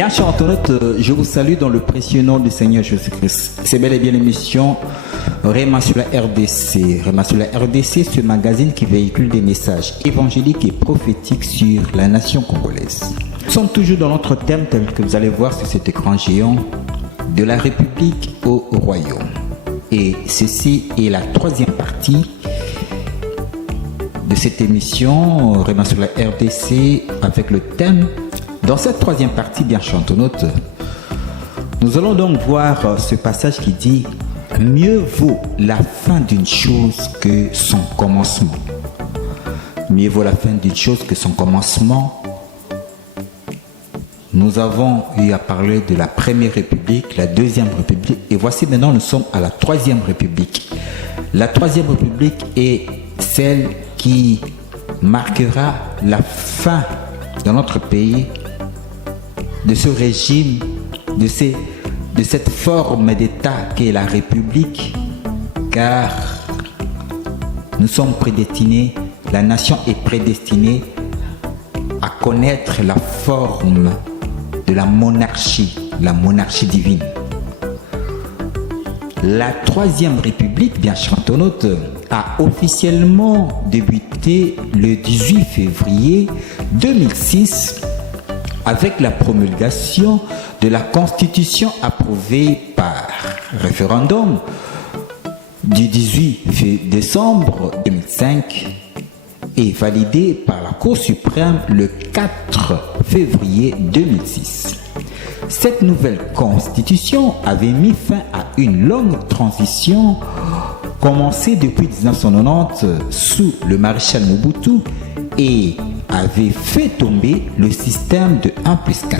Bien, chers internautes, je vous salue dans le précieux nom du Seigneur Jésus-Christ. C'est bel et bien l'émission Réma sur la RDC. Réma sur la RDC, ce magazine qui véhicule des messages évangéliques et prophétiques sur la nation congolaise. Nous sommes toujours dans notre thème tel que vous allez voir sur cet écran géant, de la République au Royaume. Et ceci est la troisième partie de cette émission Réma sur la RDC avec le thème. Dans cette troisième partie, bien chers internautes, nous allons donc voir ce passage qui dit « Mieux vaut la fin d'une chose que son commencement ». Mieux vaut la fin d'une chose que son commencement. Nous avons eu à parler de la première république, la deuxième république, et voici maintenant nous sommes à la troisième république. La troisième république est celle qui marquera la fin dans notre pays de ce régime, de cette forme d'État qu'est la République, car nous sommes prédestinés, la nation est prédestinée à connaître la forme de la monarchie divine. La troisième République, bien chers internautes, a officiellement débuté le 18 février 2006 avec la promulgation de la Constitution approuvée par référendum du 18 décembre 2005 et validée par la Cour suprême le 4 février 2006. Cette nouvelle Constitution avait mis fin à une longue transition commencée depuis 1990 sous le maréchal Mobutu et avait fait tomber le système de 1+4.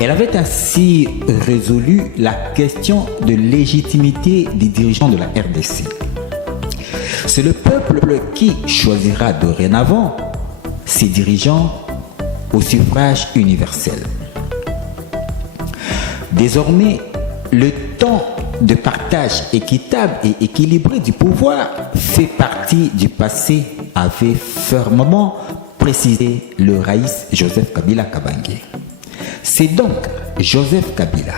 Elle avait ainsi résolu la question de légitimité des dirigeants de la RDC. C'est le peuple qui choisira dorénavant ses dirigeants au suffrage universel. Désormais, le temps de partage équitable et équilibré du pouvoir fait partie du passé, avait fermement précisé le raïs Joseph Kabila Kabange. C'est donc Joseph Kabila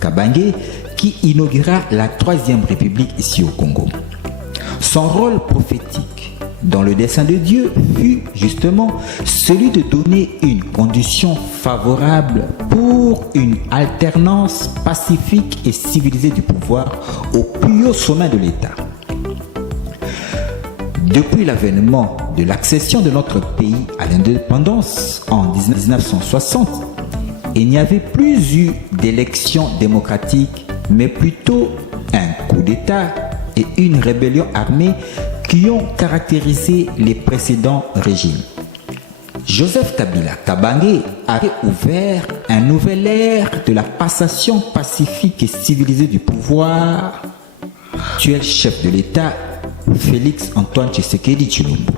Kabange qui inaugura la troisième république ici au Congo. Son rôle prophétique dans le dessein de Dieu fut justement celui de donner une condition favorable pour une alternance pacifique et civilisée du pouvoir au plus haut sommet de l'État. Depuis l'avènement de l'accession de notre pays à l'indépendance en 1960, il n'y avait plus eu d'élection démocratique, mais plutôt un coup d'État et une rébellion armée qui ont caractérisé les précédents régimes. Joseph Kabila Kabange avait ouvert un nouvel ère de la passation pacifique et civilisée du pouvoir. L'actuel chef de l'État, Félix Antoine Tshisekedi Tshilombo.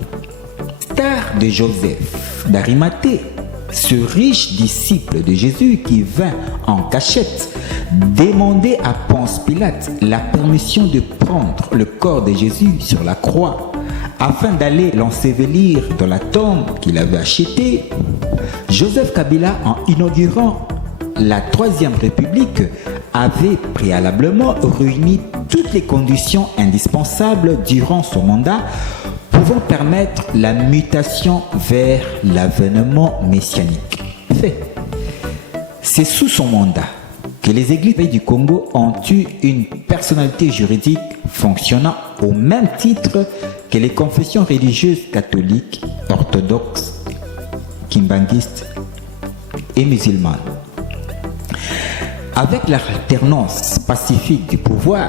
Star de Joseph d'Arimathée, ce riche disciple de Jésus qui vint en cachette demander à Ponce Pilate la permission de prendre le corps de Jésus sur la croix afin d'aller l'ensevelir dans la tombe qu'il avait achetée. Joseph Kabila, en inaugurant la troisième république, avait préalablement réuni toutes les conditions indispensables durant son mandat pouvant permettre la mutation vers l'avènement messianique. C'est sous son mandat que les églises du Congo ont eu une personnalité juridique fonctionnant au même titre que les confessions religieuses catholiques, orthodoxes, kimbanguistes et musulmanes. Avec l'alternance pacifique du pouvoir,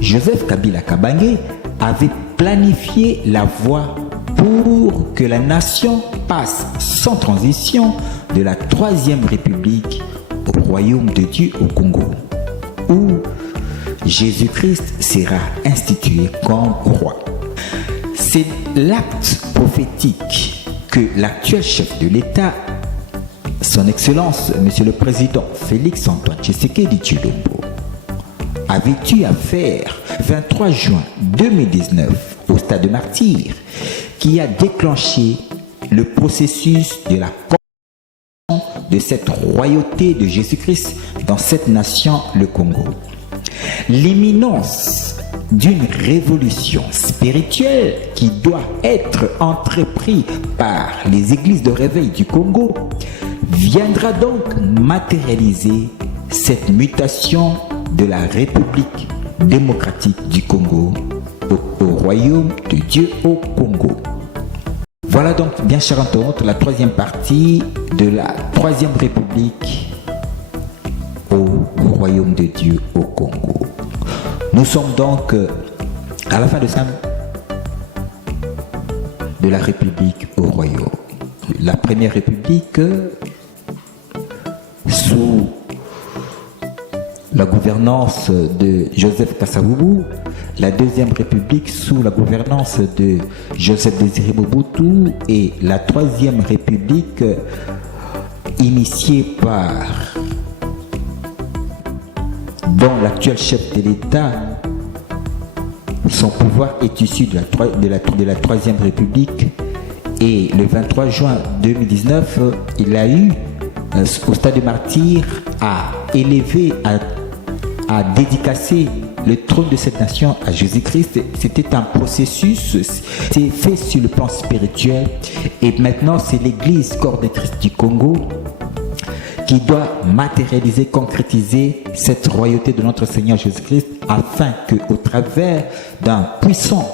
Joseph Kabila Kabange avait planifié la voie pour que la nation passe sans transition de la troisième république au royaume de Dieu au Congo, où Jésus-Christ sera institué comme roi. C'est l'acte prophétique que l'actuel chef de l'État, son Excellence, Monsieur le Président Félix Antoine Tshisekedi Tshilombo, avait eu à faire 23 juin 2019 au Stade de Martyrs, qui a déclenché le processus de la de cette royauté de Jésus-Christ dans cette nation, le Congo. L'imminence d'une révolution spirituelle qui doit être entreprise par les églises de réveil du Congo viendra donc matérialiser cette mutation de la République démocratique du Congo au royaume de Dieu au Congo. Voilà donc, bien chers internautes, la troisième partie de la Troisième République au royaume de Dieu au Congo. Nous sommes donc à la fin de la République au royaume. La première République sous la gouvernance de Joseph Kasavubu, la deuxième République sous la gouvernance de Joseph Désiré Mobutu et la troisième République initiée par dont l'actuel chef de l'État, son pouvoir est issu de la troisième République, et le 23 juin 2019, il a eu au stade de martyr à élever, à dédicacer le trône de cette nation à Jésus-Christ. C'était un processus, c'est fait sur le plan spirituel, et maintenant c'est l'Église coordinatrice du Congo qui doit matérialiser, concrétiser cette royauté de notre Seigneur Jésus-Christ, afin qu'au travers d'un puissant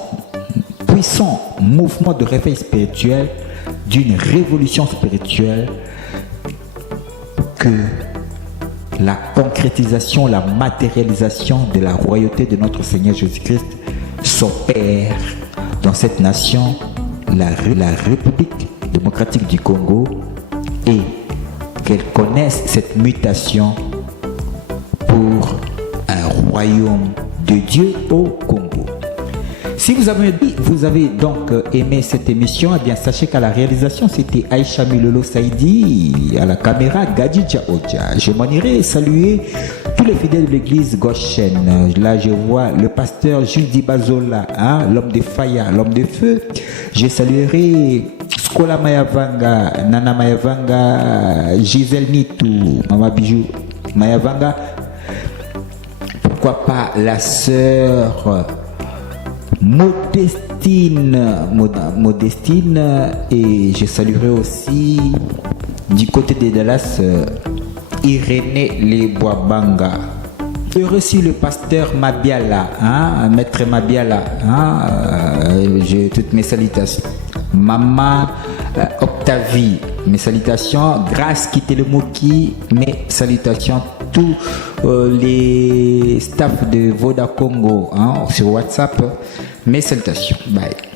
mouvement de réveil spirituel, d'une révolution spirituelle, que la concrétisation, la matérialisation de la royauté de notre Seigneur Jésus-Christ s'opère dans cette nation, la République démocratique du Congo, et qu'elle connaisse cette mutation pour un royaume de Dieu au Congo. Si vous avez donc aimé cette émission, eh bien sachez qu'à la réalisation c'était Aïcha Milolo Saïdi, à la caméra Gadidja Oja. Je m'en irai saluer tous les fidèles de l'église Goshen. Là je vois le pasteur Jules Dibazola, hein, l'homme de Faya, l'homme de feu. Je saluerai Skola Mayavanga, Nana Mayavanga, Gisèle Nitou, Mama Bijou Mayavanga. Pourquoi pas la sœur Modestine, et je saluerai aussi du côté de Dallas Irénée Leboabanga. J'ai reçu le pasteur Mabiala, hein, maître Mabiala, hein, j'ai toutes mes salutations. Maman Octavie, mes salutations. Grâce Kitelomoki, mes salutations. Tous les staffs de Voda Congo, hein, sur WhatsApp, mes salutations. Bye.